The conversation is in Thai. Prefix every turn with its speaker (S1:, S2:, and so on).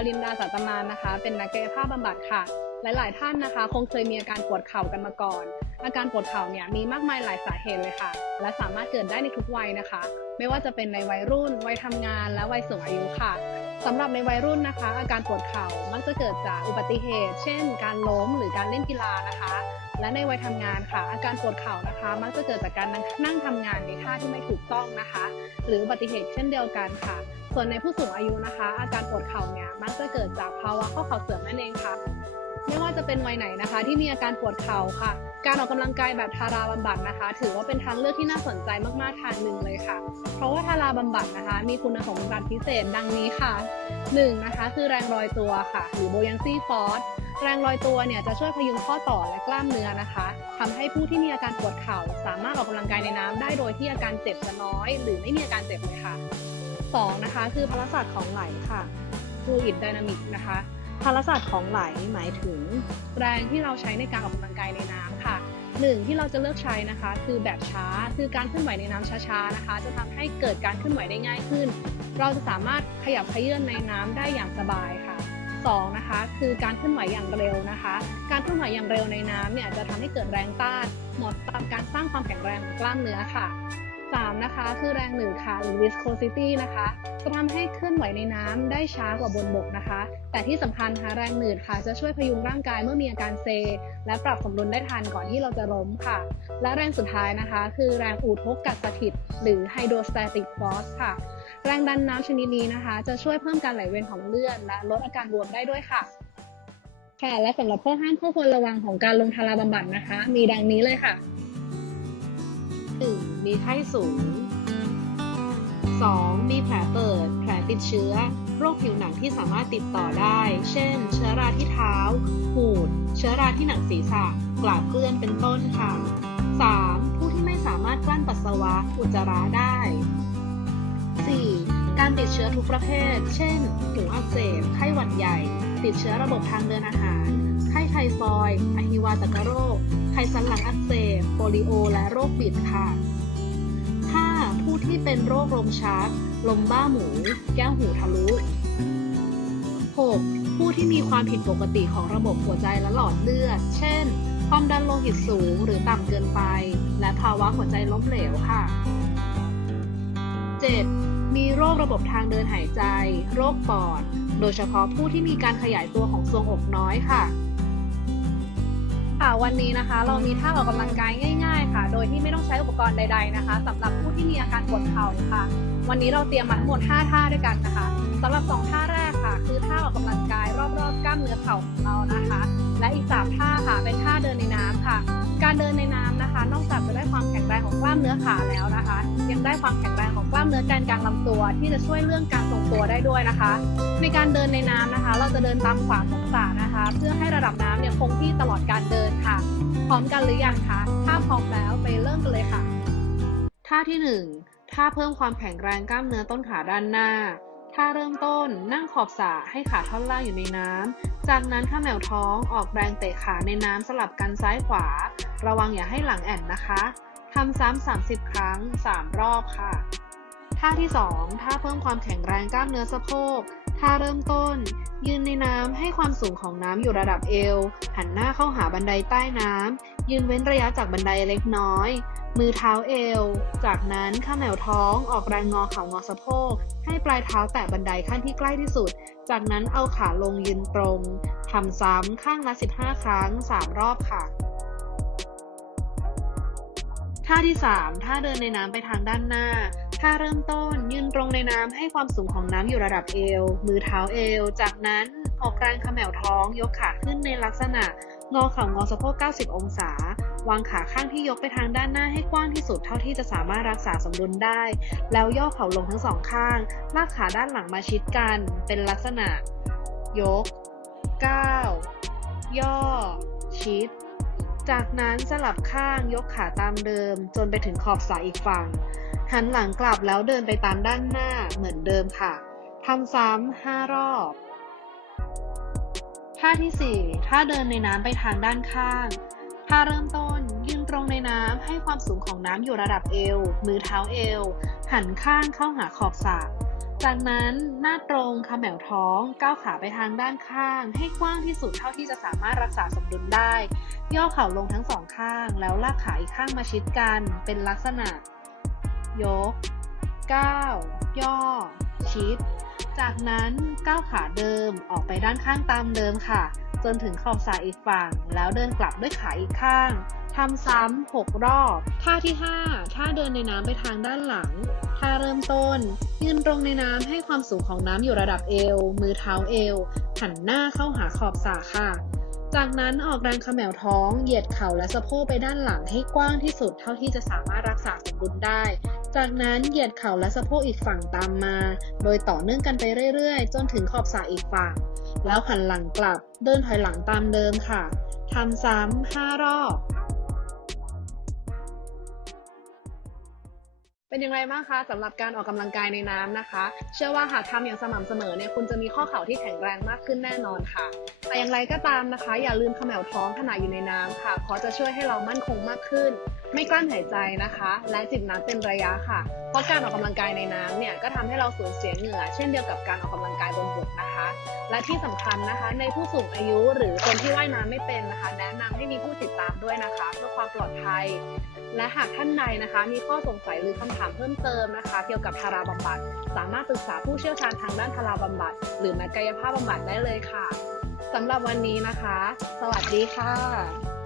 S1: นักกายภาพบำบัดค่ะ หลาย ๆ ท่านนะคะ คงเคยมีอาการปวดเข่ากันมาก่อน อาการปวดเข่าเนี่ยมีมากมายหลายสาเหตุเลยค่ะ และสามารถเกิดได้ในทุกวัยนะคะ ไม่ว่าจะเป็นในวัยรุ่น วัยทำงาน และวัยสูงอายุค่ะสำหรับในวัยรุ่นนะคะ อาการปวดเข่ามักจะเกิดจากอุบัติเหตุ เช่น การล้มหรือการเล่นกีฬานะคะ และในวัยทำงานค่ะ อาการปวดเข่านะคะ มักจะเกิดจากการนั่งทำงานในท่าที่ไม่ถูกต้องนะคะ หรืออุบัติเหตุเช่นเดียวกันค่ะ ส่วนในผู้สูงอายุนะคะ อาการปวดเข่าเนี่ยมักจะเกิดจากภาวะข้อเข่าเสื่อมนั่นเองค่ะ ไม่ว่าจะเป็นวัยไหนนะคะ ที่มีอาการปวดเข่าค่ะ การออกกำลังกายแบบทาราบำบัดนะคะ ถือว่าเป็นทางเลือกที่น่าสนใจมากๆทางหนึ่งเลยค่ะ เพราะว่าทาราบำบัดนะคะ มีคุณสมบัติพิเศษดังนี้ค่ะ 1. นะคะ คือแรงลอยตัวค่ะ หรือ buoyancy force แรงลอยตัวเนี่ยจะช่วยพยุงข้อต่อและกล้ามเนื้อนะคะทำให้ผู้ที่มีอาการปวดเข่า สามารถออกกำลังกายในน้ำได้โดยที่อาการเจ็บจะน้อย หรือไม่มีอาการเจ็บเลยค่ะ 2. นะคะคือพลศาสตร์ของไหลค่ะ fluid dynamic นะคะพลศาสตร์ของไหลหมายถึงแรงที่เราใช้ในการออกกำลังกายในน้ำค่ะหนึ่งที่เราจะเลือกใช้นะคะคือแบบช้าคือการเคลื่อนไหวในน้ำช้าๆนะคะ จะทำให้เกิดการเคลื่อนไหวได้ง่ายขึ้น เราจะสามารถขยับเขยื่อนในน้ำได้อย่างสบายค่ะ 2. นะคะคือการเคลื่อนไหวอย่างเร็วนะคะ การเคลื่อนไหวอย่างเร็วในน้ำเนี่ยจะทำให้เกิดแรงต้านเหมาะกับการสร้างความแข็งแรงของกล้ามเนื้อค่ะ 3. นะคะ คือแรงหนืดค่ะหรือ viscosity นะคะ จะทำให้เคลื่อนไหวในน้ำได้ช้ากว่าบนบกนะคะ แต่ที่สำคัญค่ะแรงหนืดค่ะ จะช่วยพยุงร่างกายเมื่อมีอาการเซ และปรับสมดุลได้ทันก่อนที่เราจะล้มค่ะ และแรงสุดท้ายนะคะ คือแรงอูทกกัดสถิต หรือ hydrostatic force ค่ะ แรงดันน้ำชนิดนี้นะคะ จะช่วยเพิ่มการไหลเวียนของเลือดและลดอาการบวมได้ด้วยค่ะค่ะและสำหรับข้อห้ามข้อควรระวังของการลงทาราบำบัดนะคะ มีดังนี้เลยค่ะ มีไข้สูง 2. มีแผลเปิด แผลติดเชื้อ โรคผิวหนังที่สามารถติดต่อได้ เช่น เชื้อราที่เท้า หูด เชื้อราที่หนังศีรษะ กลาบเกลื่อนเป็นต้นค่ะ 3. ผู้ที่ไม่สามารถกลั้นปัสสาวะ อุจจาระได้ 4. การติดเชื้อทุกประเภท เช่นหูอักเสบ ไข้หวัดใหญ่ ติดเชื้อระบบทางเดินอาหาร ไข้ไทฟอยด์อหิวาตกโรค ไข้สันหลังอักเสบ โปลิโอ และโรคบิดค่ะ ที่เป็นโรคลมชัก ลมบ้าหมู แก้วหูทะลุ 6. ผู้ที่มีความผิดปกติของระบบหัวใจและหลอดเลือด เช่น ความดันโลหิตสูงหรือต่ำเกินไป และภาวะหัวใจล้มเหลวค่ะ 7. มีโรคระบบทางเดินหายใจ โรคปอด โดยเฉพาะผู้ที่มีการขยายตัวของทรวงอกน้อยค่ะค่ะวันนี้นะคะเรามีท่าออกกำลังกายง่าย ๆ ค่ะ ยที่ไม่ต้องใช้อุปกรณ์ใด ๆนะคะสำหรับผู้ที่มีอาการปวดเข่าค่ะ วันนี้เราเตรียมมาทั้งหมด 5 ท่าด้วยกันนะคะสำหรับ 2 ท่าแรกค่ะ คือท่าออกกำลังกายรอบๆกล้ามเนื้อเข่าของเรานะคะ และอีก 3 ท่าค่ะเป็นท่าเดินในน้ำค่ะ การเดินในน้ำนะคะ นอกจากจะได้ความแข็งแรงของกล้ามเนื้อขาแล้วนะคะ ยังได้ความแข็งแรงของกล้ามเนื้อแกนกลางลำตัว ที่จะช่วยเรื่องการทรงตัวได้ด้วยนะคะ ในการเดินในน้ำนะคะ เราจะเดินตามขวางของสระนะคะ เพื่อให้ระดับน้ำเนี่ยคงที่ตลอดการเดินค่ะ พร้อมกันหรือยังคะ ร้อมแล้วไปเริ่มกันเลยค่ะ ท่าที่ 1 ท่าเพิ่มความแข็งแรงกล้ามเนื้อต้นขาด้านหน้า ท่าเริ่มต้นนั่งขอบสระให้ขาท่อนล่างอยู่ในน้ำ จากนั้นถ้าแมวท้องออกแรงเตะขาในน้ำสลับกันซ้ายขวา ระวังอย่าให้หลังแอนนะคะทำซ้ำ30 ครั้ง 3 รอบค่ะ ท่าที่ 2 ท่าเพิ่มความแข็งแรงกล้ามเนื้อสะโพก ท่าเริ่มต้น ยืนในน้ำให้ความสูงของน้ำอยู่ระดับเอว หันหน้าเข้าหาบันไดใต้น้ำ ยืนเว้นระยะจากบันไดเล็กน้อย มือเท้าเอว จากนั้นข้าแมวท้องออกแรงงอเข่างอสะโพก ให้ปลายเท้าแตะบันไดขั้นที่ใกล้ที่สุด จากนั้นเอาขาลงยืนตรงทำซ้ำข้างละ 15 ครั้ง 3 รอบค่ะท่าที่ 3 ท่าเดินในน้ำไปทางด้านหน้า ท่าเริ่มต้นยืนตรง ในน้ำให้ความสูงของน้ำอยู่ระดับเอว มือเท้าเอว จากนั้นออกแรงขมวท้อง ยกขาขึ้นในลักษณะ งอเข่างอสะโพก 90 องศา วางขาข้างที่ยกไปทางด้านหน้าให้กว้างที่สุดเท่าที่จะสามารถรักษาสมดุลได้ แล้วย่อเข่าลงทั้งสองข้าง ลากขาด้านหลังมาชิดกัน เป็นลักษณะ ยก ก้าว ย่อ ชิด จากนั้นสลับข้างยกขาตามเดิม จนไปถึงขอบสระอีกฝั่ง หันหลังกลับแล้วเดินไปตามด้านหน้าเหมือนเดิมค่ะ ทำซ้ำห้ารอบ ท่าที่ 4 ท่าเดินในน้ำไปทางด้านข้าง ท่าเริ่มต้นยืนตรงในน้ำให้ความสูงของน้ำอยู่ระดับเอว มือเท้าเอว หันข้างเข้าหาขอบสระจากนั้นหน้าตรงเขมวท้องก้าวขาไปทางด้านข้าง ให้กว้างที่สุดเท่าที่จะสามารถรักษาสมดุลได้ ย่อเข่าลงทั้งสองข้าง แล้วลากขาอีกข้างมาชิดกัน เป็นลักษณะ ยก ก้าว ย่อ ชิด จากนั้นก้าวขาเดิมออกไปด้านข้างตามเดิมค่ะ จนถึงขอบสระอีกฝั่ง แล้วเดินกลับด้วยขาอีกข้างทำซ้ำ 6 รอบ ท่าที่ 5 ท่าเดินในน้ำไปทางด้านหลัง ท่าเริ่มต้น ยืนตรงในน้ำให้ความสูงของน้ำอยู่ระดับเอว มือเท้าเอว หันหน้าเข้าหาขอบสระค่ะ จากนั้นออกแรงขมวท้อง เหยียดเข่าและสะโพกไปด้านหลังให้กว้างที่สุดเท่าที่จะสามารถรักษาสมดุลได้ จากนั้นเหยียดเข่าและสะโพกอีกฝั่งตามมา โดยต่อเนื่องกันไปเรื่อยๆ จนถึงขอบสระอีกฝั่ง แล้วหันหลังกลับ เดินถอยหลังตามเดิมค่ะ ทำซ้ำ5รอบ เป็นอย่างไรบ้างคะสำหรับการออกกำลังกายในน้ำนะคะ เชื่อว่าหากทำอย่างสม่ำเสมอเนี่ยคุณจะมีข้อเข่าที่แข็งแรงมากขึ้นแน่นอนค่ะ แต่อย่างไรก็ตามนะคะ อย่าลืมเขมวท้องขณะอยู่ในน้ำค่ะเพราะจะช่วยให้เรามั่นคงมากขึ้น ไม่กลั้นหายใจนะคะ และจิบน้ำเป็นระยะค่ะ เพราะการออกกำลังกายในน้ำเนี่ยก็ทำให้เราสูญเสียเหงื่อ เช่นเดียวกับการออกกำลังกายบนบกนะคะ และที่สำคัญนะคะ ในผู้สูงอายุหรือคนที่ว่ายน้ำไม่เป็นนะคะ แนะนำให้มีผู้ติดตามด้วยนะคะ เพื่อความปลอดภัย และหากท่านใดนะคะ มีข้อสงสัยหรือคำถามเพิ่มเติมนะคะ เกี่ยวกับทาราบำบัด สามารถปรึกษาผู้เชี่ยวชาญทางด้านทาราบำบัด หรือนักกายภาพบำบัดได้เลยค่ะสำหรับวันนี้นะคะ สวัสดีค่ะ